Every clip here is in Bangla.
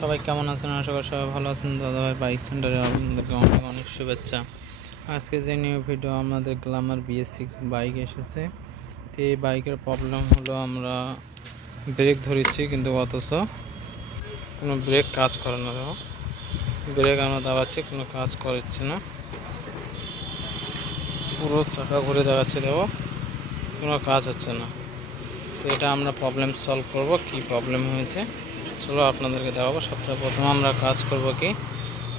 সবাই কেমন আছেন? আশা করি সবাই ভালো আছেন। দাদাভাই বাইক সেন্টারে আপনাদেরকে অনেক অনেক শুভেচ্ছা। আজকে যে নিউ ভিডিও আমাদের গ্ল্যামার BS6 বাইক এসেছে। তো এই বাইকের প্রবলেম হলো আমরা ব্রেক ধরেছি কিন্তু অথচ কোনো ব্রেক কাজ করে না। দেখো ব্রেক আমরা দাবাচ্ছি, কোনো কাজ করছে না, পুরো চাকা ঘুরে দেখাচ্ছে, দেখো কোনো কাজ হচ্ছে না। তো এটা আমরা প্রবলেম সলভ করব। কি প্রবলেম হয়েছে চলো আপনাদেরকে দেখাবো। সবচেয়ে প্রথমে আমরা কাজ করব কি,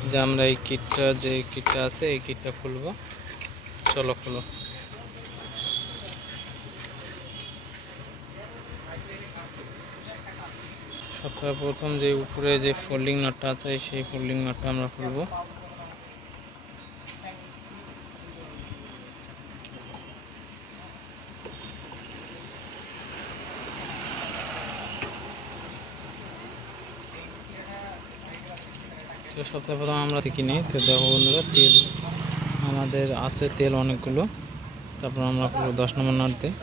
যে আমরা এই কিটটা আছে এই কিটটা খুলবো। চলো খুলো। সবচেয়ে প্রথম যে উপরে যে ফোল্ডিং নাটটা আছে সেই ফোল্ডিং নাটটা আমরা খুলবো। তো সবচেয়ে প্রথম আমরা কিনি। তো দেখো বন্ধুরা, তেল আমাদের আছে, তেল অনেকগুলো। তারপর আমরা 10 নম্বর নাট দিই।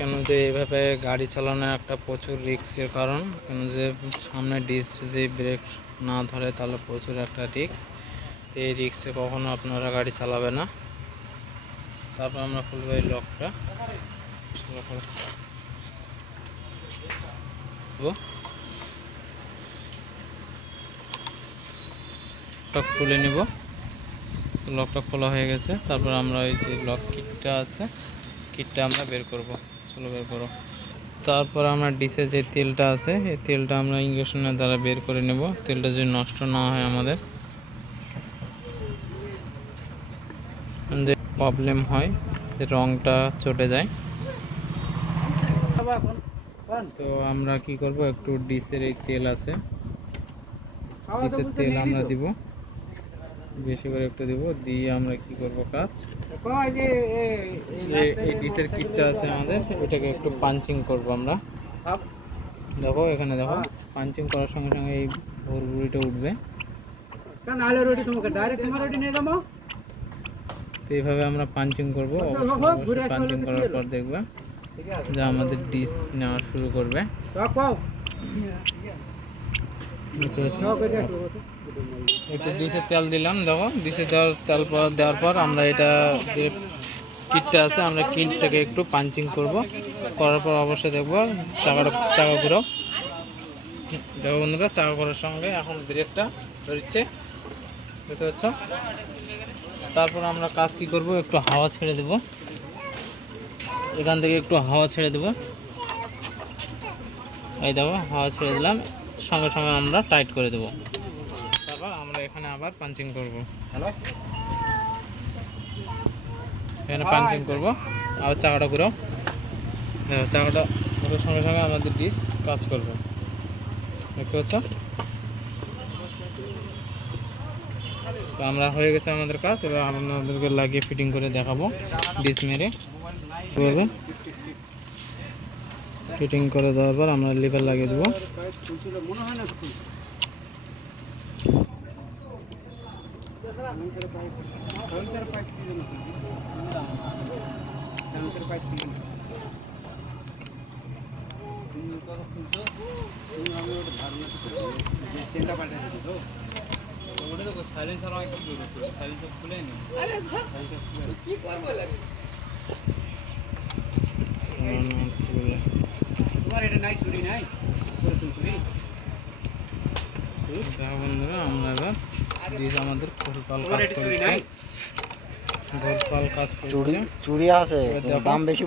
কেন যে এইভাবে গাড়ি চালানো একটা প্রচুর রিস্কের কারণ, কেন যে সামনে ডিস্ক যদি ব্রেক না ধরে তাহলে প্রচুর একটা রিস্ক। এই রিস্কে কখনো আপনারা গাড়ি চালাবে না। তারপর আমরা খুলবো এই লকটা, খুলে নিব। লকটা খোলা হয়ে গেছে। তারপর আমরা ওই যে লক কিটটা আছে, কিটটা আমরা বের করব। চলো বের করো। তারপর আমরা ডিসে যে তেলটা আছে এই তেলটা আমরা ইঞ্জেকশনের দ্বারা বের করে নেব। তেলটা যদি নষ্ট না হয় আমাদের যে প্রবলেম হয়, যে রংটা চটে যায়। তো আমরা কি করব, একটু ডিসের এই তেল আছে, ডিসের তেল আমরা দিব, বেশি করে একটু দিব। দিয়ে আমরা কি করব কাজ, এই ডিসের কিটটা আছে আমাদের, এটাকে একটু পাঞ্চিং করব আমরা। দেখো এখানে দেখো, পাঞ্চিং করার সঙ্গে সঙ্গে এই ভুরভুরিটা উঠবে। তো এইভাবে আমরা পাঞ্চিং করবো। পাঞ্চিং করার পর দেখবে যে আমাদের ডিস নেওয়া শুরু করবে। একটু ডিসে তেল দিলাম। দেখো ডিসে দেওয়ার পর আমরা এটা যে কিটটা আছে আমরা কিটটাকে একটু পাঞ্চিং করব। করার পর অবশ্যই দেখবো চাকা ঘুরো। দেখো বন্ধুরা, চাকা ঘোরার সঙ্গে এখন ব্রেকটা ধরছে, বুঝতে পারছো? তারপর আমরা কাজ কি করব, একটু হাওয়া ছেড়ে দেব। এখান থেকে একটু হাওয়া ছেড়ে দেব। এই দেখো হাওয়া ছেড়ে দিলাম, সঙ্গে সঙ্গে আমরা টাইট করে দেব। তারপর আমরা এখানে আবার পাঞ্চিং করব। এখানে পাঞ্চিং করব, আবার চাকাটা ঘুরাও। দেখো চাকাটা ঘোরার সঙ্গে সঙ্গে আমাদের ডিস কাজ করবে, দেখতে পাচ্ছ? তো আমরা হয়ে গেছে আমাদের কাজ। এবার আপনাদেরকে লাগিয়ে ফিটিং করে দেখাবো। ডিস মেরে ফিটিং করে দেওয়ার পর আমরা লিভার লাগিয়ে দেবো। বন্ধুরা, আমরা এবার আমাদের ঘোরপাল কাজ করছে, চুড়ি আছে, দাম বেশি।